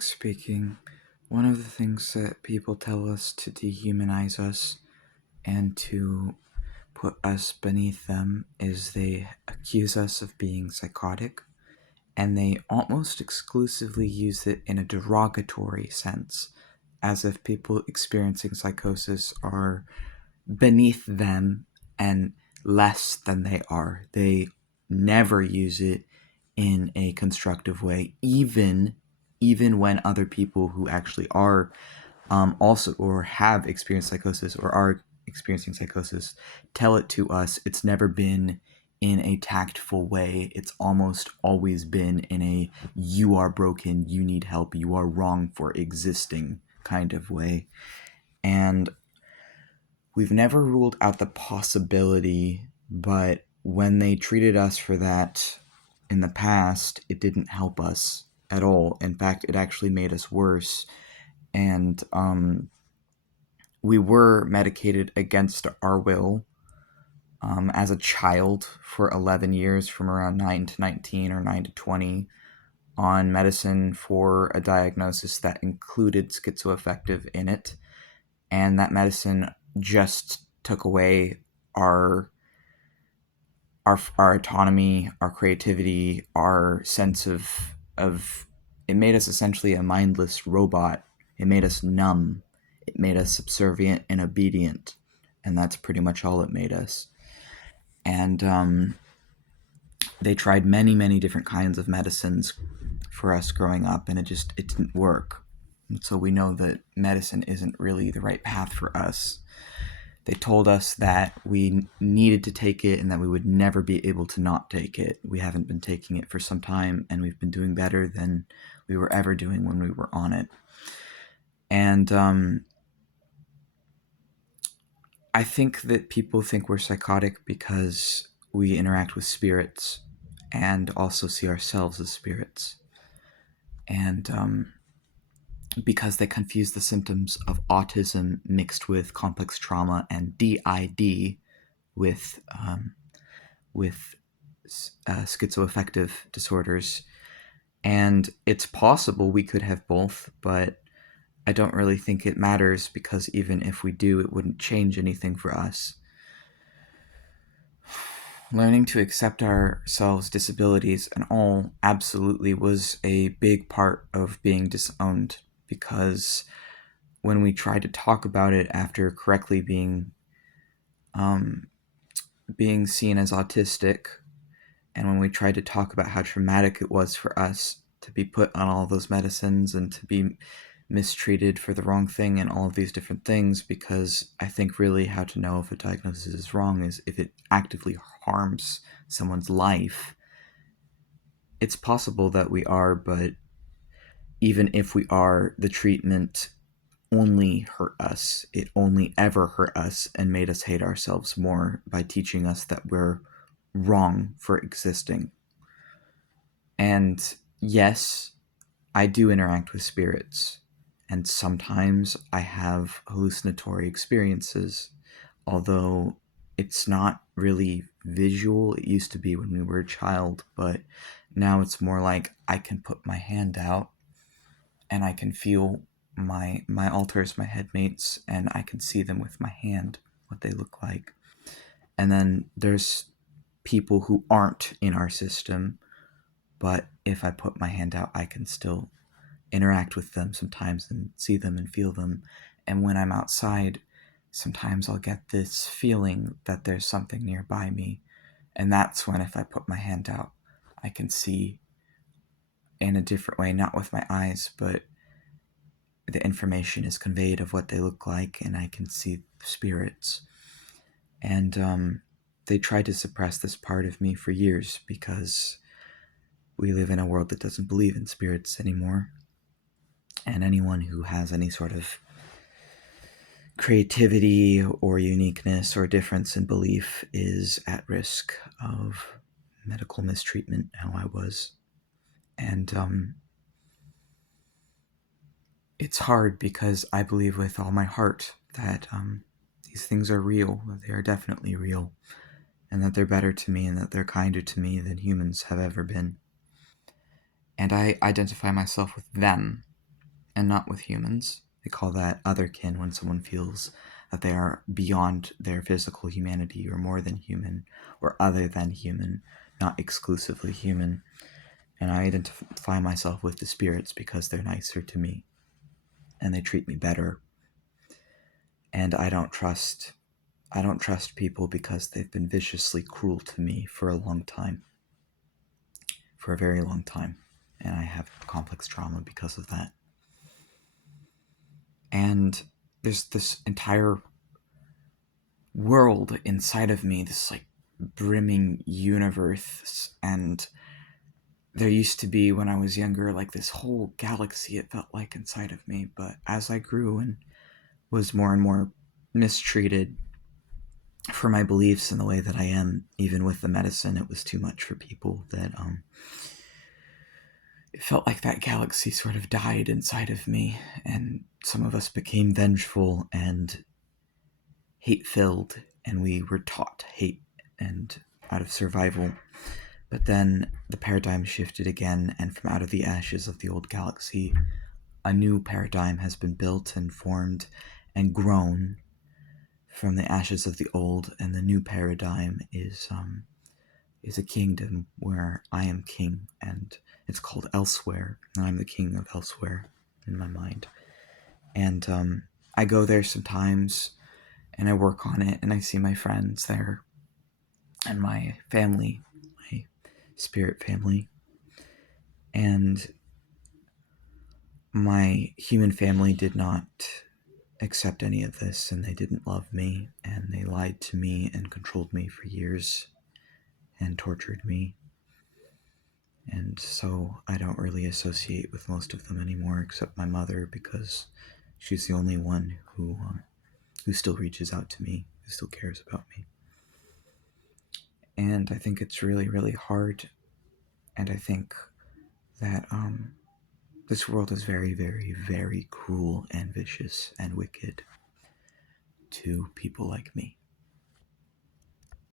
Speaking, one of the things that people tell us to dehumanize us and to put us beneath them is they accuse us of being psychotic, and they almost exclusively use it in a derogatory sense, as if people experiencing psychosis are beneath them and less than they are. They never use it in a constructive way, even when other people who actually are also or have experienced psychosis or are experiencing psychosis tell it to us. It's never been in a tactful way. It's almost always been in a "you are broken, you need help, you are wrong for existing" kind of way. And we've never ruled out the possibility, but when they treated us for that in the past, it didn't help us at all. In fact, it actually made us worse. And we were medicated against our will as a child for 11 years, from around 9 to 19 or 9 to 20, on medicine for a diagnosis that included schizoaffective in it. And that medicine just took away our autonomy, our creativity, our sense of it made us essentially a mindless robot. It made us numb. It made us subservient and obedient, and that's pretty much all it made us. And they tried many different kinds of medicines for us growing up, and it didn't work. And so we know that medicine isn't really the right path for us. They told us that we needed to take it and that we would never be able to not take it. We haven't been taking it for some time, and we've been doing better than we were ever doing when we were on it. And I think that people think we're psychotic because we interact with spirits and also see ourselves as spirits. And because they confuse the symptoms of autism mixed with complex trauma and DID with schizoaffective disorders. And it's possible we could have both, but I don't really think it matters, because even if we do, it wouldn't change anything for us. Learning to accept ourselves, disabilities, and all absolutely was a big part of being disowned, because when we tried to talk about it after correctly being seen as autistic, and when we tried to talk about how traumatic it was for us to be put on all those medicines and to be mistreated for the wrong thing and all of these different things, because I think really how to know if a diagnosis is wrong is if it actively harms someone's life. It's possible that we are, but even if we are, the treatment only hurt us. It only ever hurt us and made us hate ourselves more by teaching us that we're wrong for existing. And yes, I do interact with spirits, and sometimes I have hallucinatory experiences, although it's not really visual. It used to be when we were a child, but now it's more like I can put my hand out and I can feel my alters, my headmates, and I can see them with my hand, what they look like. And then there's people who aren't in our system, but if I put my hand out, I can still interact with them sometimes and see them and feel them. And when I'm outside, sometimes I'll get this feeling that there's something nearby me. And that's when, if I put my hand out, I can see in a different way, not with my eyes, but the information is conveyed of what they look like, and I can see spirits. And they tried to suppress this part of me for years, because we live in a world that doesn't believe in spirits anymore. And anyone who has any sort of creativity or uniqueness or difference in belief is at risk of medical mistreatment, how I was. And it's hard, because I believe with all my heart that these things are real. They are definitely real, and that they're better to me and that they're kinder to me than humans have ever been. And I identify myself with them. and not with humans. They call that otherkin when someone feels that they are beyond their physical humanity or more than human or other than human, not exclusively human. And I identify myself with the spirits because they're nicer to me and they treat me better. And I don't trust people because they've been viciously cruel to me for a long time. For a very long time. And I have complex trauma because of that. And there's this entire world inside of me, this like brimming universe. And there used to be, when I was younger, like this whole galaxy, it felt like, inside of me. But as I grew and was more and more mistreated for my beliefs and the way that I am, even with the medicine, it was too much for people. That it felt like that galaxy sort of died inside of me, and some of us became vengeful and hate-filled, and we were taught hate and out of survival. But then the paradigm shifted again, and from out of the ashes of the old galaxy, a new paradigm has been built and formed and grown from the ashes of the old, and the new paradigm is a kingdom where I am king, and it's called Elsewhere, and I'm the king of Elsewhere in my mind. And I go there sometimes, and I work on it, and I see my friends there, and my family, my spirit family, and my human family did not accept any of this, and they didn't love me, and they lied to me and controlled me for years and tortured me. And so I don't really associate with most of them anymore, except my mother, because she's the only one who still reaches out to me, who still cares about me. And I think it's really, really hard. And I think that this world is very, very, very cruel and vicious and wicked to people like me.